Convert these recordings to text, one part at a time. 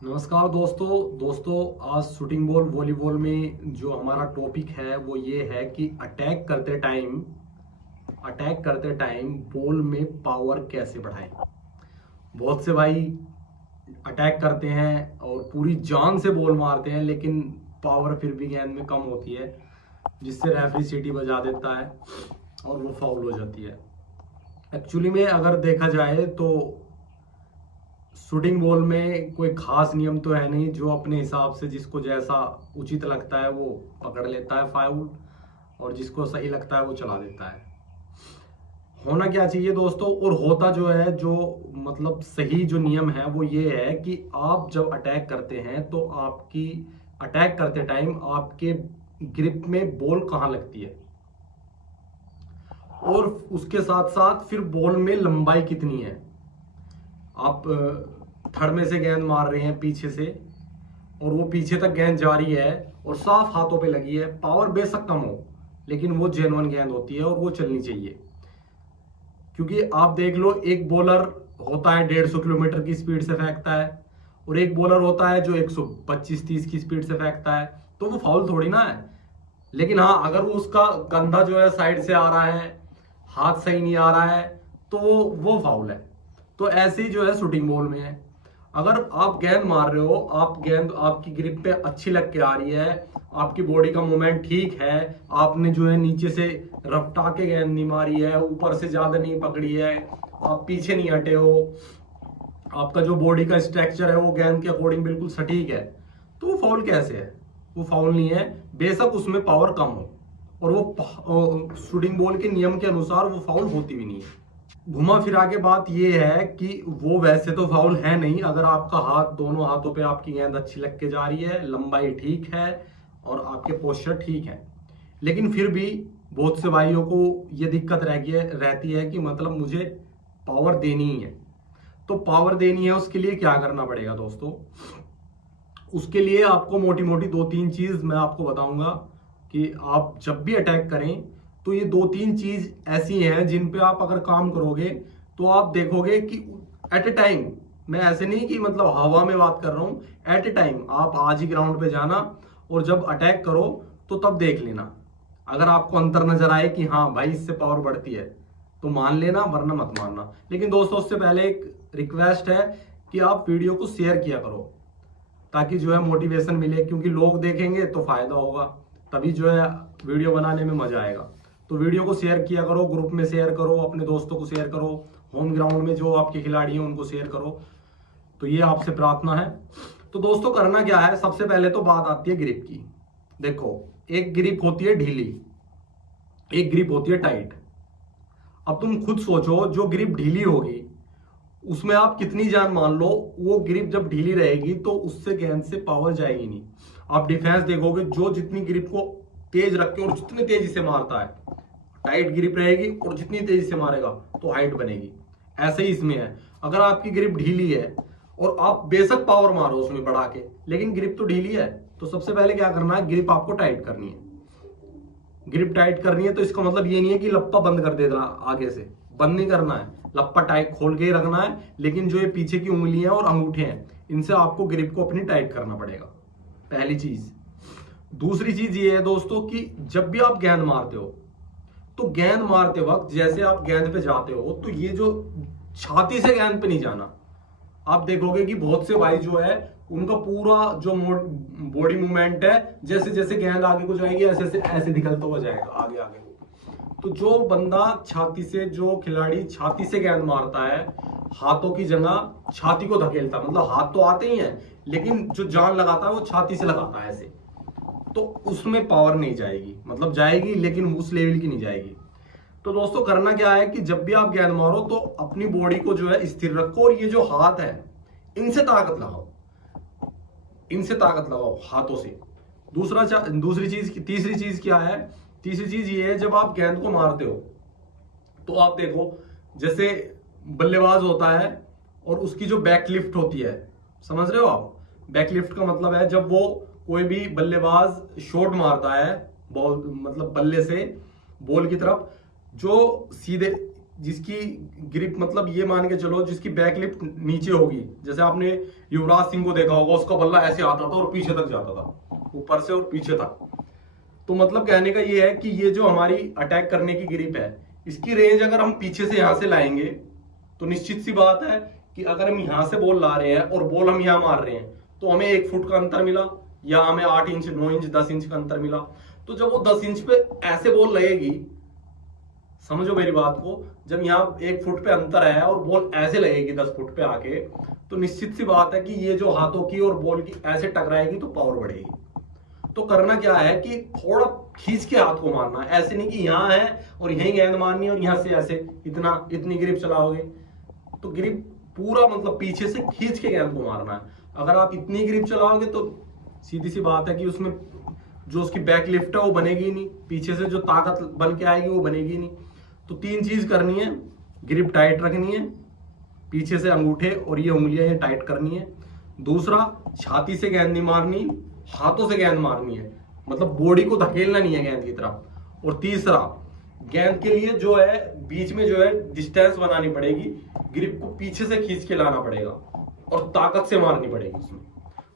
नमस्कार दोस्तों आज शूटिंग बॉल वॉलीबॉल में जो हमारा टॉपिक है वो ये है कि अटैक करते टाइम बॉल में पावर कैसे बढ़ाएं। बहुत से भाई अटैक करते हैं और पूरी जान से बॉल मारते हैं, लेकिन पावर फिर भी गेंद में कम होती है, जिससे रेफरी सीटी बजा देता है और वो फाउल हो जाती है। एक्चुअली में अगर देखा जाए तो शूटिंग बॉल में कोई खास नियम तो है नहीं, जो अपने हिसाब से जिसको जैसा उचित लगता है वो पकड़ लेता है फाउल, और जिसको सही लगता है वो चला देता है। होना क्या चाहिए दोस्तों, और होता जो है, जो मतलब सही जो नियम है वो ये है कि आप जब अटैक करते हैं तो आपकी अटैक करते टाइम आपके ग्रिप में बॉल कहाँ लगती है, और उसके साथ साथ फिर बॉल में लंबाई कितनी है। आप थर्ड में से गेंद मार रहे हैं पीछे से, और वो पीछे तक गेंद जा रही है और साफ हाथों पे लगी है, पावर बेशक कम हो लेकिन वो जेन्युइन गेंद होती है और वो चलनी चाहिए। क्योंकि आप देख लो, एक बॉलर होता है 150 किलोमीटर की स्पीड से फेंकता है, और एक बॉलर होता है जो 125-30 की स्पीड से फेंकता है, तो वो फाउल थोड़ी ना है। लेकिन हाँ, अगर वो उसका कंधा जो है साइड से आ रहा है, हाथ सही नहीं आ रहा है, तो वो फाउल है। तो ऐसे ही जो है शूटिंग बॉल में है, अगर आप गेंद मार रहे हो, आप गेंद आपकी ग्रिप पे अच्छी लग के आ रही है, आपकी बॉडी का मूवमेंट ठीक है, आपने जो है नीचे से रफ्टा के गेंद नहीं मारी है, ऊपर से ज्यादा नहीं पकड़ी है, आप पीछे नहीं हटे हो, आपका जो बॉडी का स्ट्रक्चर है वो गेंद के अकॉर्डिंग बिल्कुल सटीक है, तो वो फाउल कैसे है? वो फाउल नहीं है, बेशक उसमें पावर कम हो, और वो शूटिंग बॉल के नियम के अनुसार वो फाउल होती भी नहीं है। घुमा फिरा के बात ये है कि वो वैसे तो फाउल है नहीं, अगर आपका हाथ, दोनों हाथों पे आपकी गेंद अच्छी लग के जा रही है, लंबाई ठीक है और आपके पोस्चर ठीक है। लेकिन फिर भी बहुत से भाइयों को ये दिक्कत रहती है कि मतलब मुझे पावर देनी ही है। तो पावर देनी है, उसके लिए क्या करना पड़ेगा दोस्तों? उसके लिए आपको मोटी मोटी दो तीन चीज मैं आपको बताऊंगा कि आप जब भी अटैक करें तो ये दो तीन चीज ऐसी हैं जिन पे आप अगर काम करोगे तो आप देखोगे कि एट ए टाइम, मैं ऐसे नहीं कि मतलब हवा में बात कर रहा हूं, एट ए टाइम आप आज ही ग्राउंड पे जाना और जब अटैक करो तो तब देख लेना। अगर आपको अंतर नजर आए कि हाँ भाई इससे पावर बढ़ती है तो मान लेना, वरना मत मानना। लेकिन दोस्तों, उससे पहले एक रिक्वेस्ट है कि आप वीडियो को शेयर किया करो, ताकि जो है मोटिवेशन मिले, क्योंकि लोग देखेंगे तो फायदा होगा, तभी जो है वीडियो बनाने में मजा आएगा। तो वीडियो को शेयर किया करो, ग्रुप में शेयर करो, अपने दोस्तों को शेयर करो, होम ग्राउंड में जो आपके खिलाड़ी हैं उनको शेयर करो। तो ये आपसे प्रार्थना है। तो दोस्तों, करना क्या है, सबसे पहले तो बात आती है ग्रिप की। देखो, एक ग्रिप होती है ढीली, एक ग्रिप होती है टाइट। अब तुम खुद सोचो, जो ग्रिप ढीली होगी उसमें आप कितनी जान मान लो, वो ग्रिप जब ढीली रहेगी तो उससे गेंद से पावर जाएगी नहीं। आप डिफेंस देखोगे, जो जितनी ग्रिप को तेज रख के और जितनी तेजी से मारता है, टाइट ग्रिप रहेगी और जितनी तेजी से मारेगा तो हाइट बनेगी। ऐसे ही इसमें है, अगर आपकी ग्रिप ढीली है और आप बेशक पावर मारो उसमें बढ़ा के, लेकिन ग्रिप तो ढीली है, तो सबसे पहले क्या करना है, ग्रिप आपको टाइट करनी है। ग्रिप टाइट करनी है तो इसका मतलब ये नहीं है कि लप्पा बंद कर देना, आगे से बंद नहीं करना है, लप्पा टाइट खोल के ही रखना है। लेकिन जो ये पीछे की उंगलियां और अंगूठे हैं, इनसे आपको ग्रिप को अपनी टाइट करना पड़ेगा, पहली चीज। दूसरी चीज ये है दोस्तों कि जब भी आप गेंद मारते हो तो गेंद मारते वक्त जैसे आप गेंद पे जाते हो तो ये जो छाती से गेंद पे नहीं जाना। आप देखोगे कि बहुत से भाई जो है उनका पूरा जो बॉडी मूवमेंट है, जैसे जैसे गेंद आगे को जाएगी ऐसे ऐसे ऐसे निकलता हुआ जाएगा आगे आगे। तो जो बंदा छाती से, जो खिलाड़ी छाती से गेंद मारता है, हाथों की जगह छाती को धकेलता, मतलब हाथ तो आते ही हैं लेकिन जो जान लगाता है वो छाती से लगाता है ऐसे, तो उसमें पावर नहीं जाएगी, मतलब जाएगी लेकिन उस लेवल की नहीं जाएगी। तो दोस्तों, करना क्या है कि जब भी आप गेंद मारो तो अपनी बॉडी को जो है स्थिर रखो, और ये जो हाथ है इनसे ताकत लगाओ, इनसे ताकत लगाओ हाथों से। दूसरी चीज, तीसरी चीज क्या है? तीसरी चीज ये है, जब आप गेंद को मारते हो तो आप देखो, जैसे बल्लेबाज होता है और उसकी जो बैकलिफ्ट होती है, समझ रहे हो आप? बैकलिफ्ट का मतलब है जब वो कोई भी बल्लेबाज शॉट मारता है बॉल, मतलब बल्ले से बॉल की तरफ, जो सीधे जिसकी ग्रिप मतलब ये मान के चलो जिसकी बैक लिफ्ट नीचे होगी, जैसे आपने युवराज सिंह को देखा होगा, उसका बल्ला ऐसे आता था और पीछे तक जाता था, ऊपर से और पीछे तक। तो मतलब कहने का ये है कि ये जो हमारी अटैक करने की ग्रिप है, इसकी रेंज अगर हम पीछे से यहां से लाएंगे तो निश्चित सी बात है कि अगर हम यहां से बॉल ला रहे हैं और बॉल हम यहां मार रहे हैं तो हमें 1 फुट का अंतर मिला, या हमें 8 इंच 9 इंच 10 इंच का अंतर मिला। तो जब वो 10 इंच पे ऐसे बॉल लगेगी, समझो मेरी बात को, जब यहाँ 1 फुट पे अंतर है और बॉल ऐसे लगेगी 10 फुट पे आके, तो निश्चित सी बात है कि ये जो हाथों की और बॉल की ऐसे टकराएगी तो पावर बढ़ेगी। तो करना क्या है कि थोड़ा खींच के हाथ को मारना है, ऐसे नहीं कि यहाँ है और यहीं गेंद मारनी है और यहां से ऐसे इतनी ग्रिप चलाओगे। तो ग्रिप पूरा मतलब पीछे से खींच के गेंद को मारना है। अगर आप इतनी ग्रिप चलाओगे तो सीधी सी बात है कि उसमें जो उसकी बैक लिफ्ट है वो बनेगी ही नहीं, पीछे से जो ताकत बन के आएगी वो बनेगी नहीं। तो 3 चीज करनी है, ग्रिप टाइट रखनी है, पीछे से अंगूठे और ये उंगलियां ये टाइट करनी है। दूसरा, छाती से गेंद नहीं मारनी, हाथों से गेंद मारनी है, मतलब बॉडी को धकेलना नहीं है गेंद की तरफ। और तीसरा, गेंद के लिए जो है बीच में जो है डिस्टेंस बनानी पड़ेगी, ग्रिप को पीछे से खींच के लाना पड़ेगा और ताकत से मारनी पड़ेगी उसमें।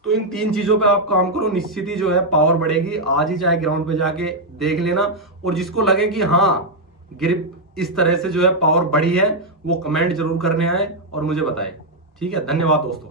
तो इन 3 चीजों पे आप काम करो, निश्चित ही जो है पावर बढ़ेगी। आज ही चाहे ग्राउंड पे जाके देख लेना, और जिसको लगे कि हाँ ग्रिप इस तरह से जो है पावर बढ़ी है, वो कमेंट जरूर करने आए और मुझे बताएं। ठीक है, धन्यवाद दोस्तों।